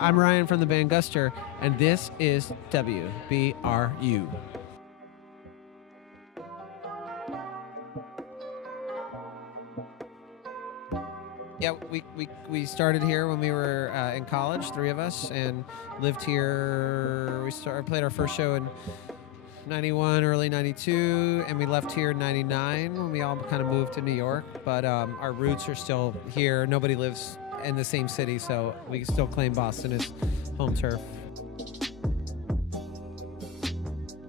I'm Ryan from the band Guster, and this is WBRU. Yeah, we started here when we were in college, three of us, and lived here. Played our first show in 91, early 92, and we left here in 99 when we all kind of moved to New York. But our roots are still here. Nobody lives in the same city, so we still claim Boston as home turf.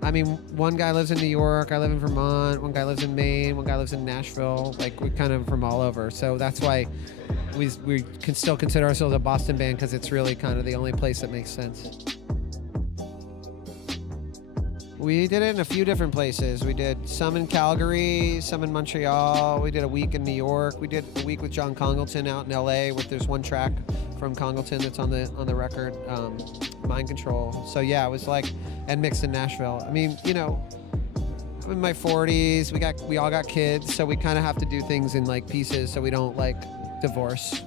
I mean, one guy lives in New York, I live in Vermont, one guy lives in Maine, one guy lives in Nashville. Like, we're kind of from all over. So that's why we can still consider ourselves a Boston band, because it's really kind of the only place that makes sense. We did it in a few different places. We did some in Calgary, some in Montreal. We did a week in New York. We did a week with John Congleton out in LA, where there's one track from Congleton that's on the record, Mind Control. So yeah, it was like, and mixed in Nashville. I mean, you know, I'm in my 40s. We all got kids, so we kind of have to do things in like pieces, so we don't like divorce.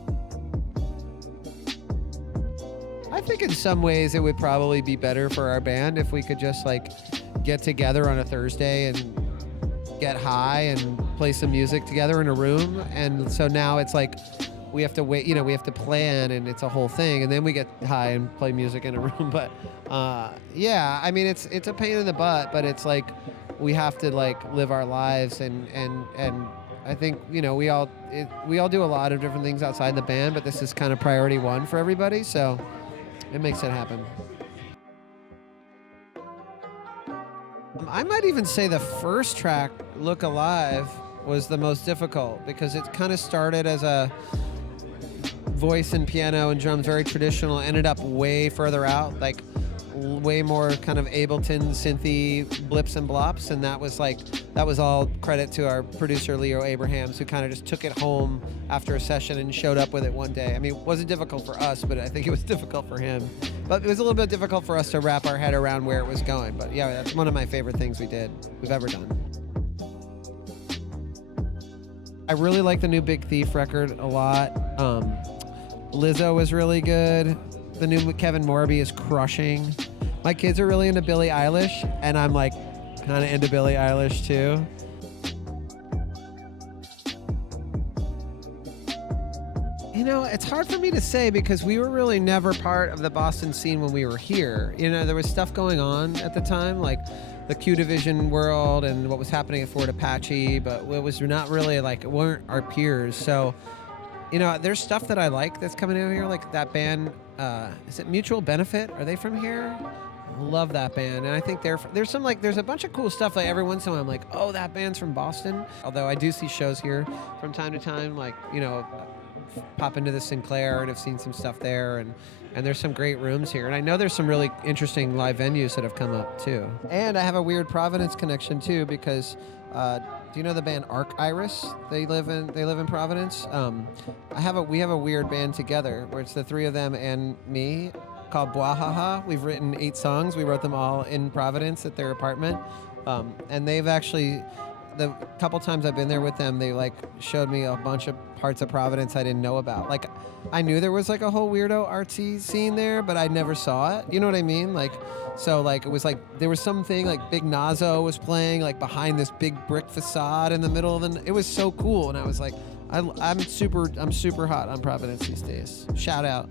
I think in some ways it would probably be better for our band if we could just like get together on a Thursday and get high and play some music together in a room. And so now it's like we have to wait, you know, we have to plan, and it's a whole thing, and then we get high and play music in a room. But yeah, I mean, it's a pain in the butt, but it's like we have to like live our lives, and I think, you know, we all do a lot of different things outside the band, but this is kind of priority one for everybody, so it makes it happen. I might even say the first track, Look Alive, was the most difficult, because it kind of started as a voice and piano and drums, very traditional, ended up way further out, like way more kind of Ableton synthy blips and blops, and that was all credit to our producer Leo Abrahams, who kind of just took it home after a session and showed up with it one day. I mean, it wasn't difficult for us, but I think it was difficult for him. But it was a little bit difficult for us to wrap our head around where it was going. But yeah, that's one of my favorite things we've ever done. I really like the new Big Thief record a lot. Lizzo is really good. The new Kevin Morby is crushing. My kids are really into Billie Eilish, and I'm like kind of into Billie Eilish too. You know, it's hard for me to say, because we were really never part of the Boston scene when we were here. You know, there was stuff going on at the time, like the Q Division world and what was happening at Fort Apache, but it was not really like, it weren't our peers. So, you know, there's stuff that I like that's coming out here, like that band, is it Mutual Benefit? Are they from here? Love that band, and I think there's a bunch of cool stuff. Like every once in a while, I'm like, oh, that band's from Boston. Although I do see shows here from time to time, like, you know, pop into the Sinclair and have seen some stuff there, and there's some great rooms here, and I know there's some really interesting live venues that have come up too. And I have a weird Providence connection too, because do you know the band Arc Iris? They live in Providence. We have a weird band together where it's the three of them and me, called Bwahaha. We've written 8 songs. We wrote them all in Providence at their apartment. And they've actually, the couple times I've been there with them, they like showed me a bunch of parts of Providence I didn't know about. Like, I knew there was like a whole weirdo artsy scene there, but I never saw it. You know what I mean? Like, so like it was like there was something like Big Nazo was playing like behind this big brick facade in the middle of it was so cool, and I was like, I'm super hot on Providence these days. Shout out.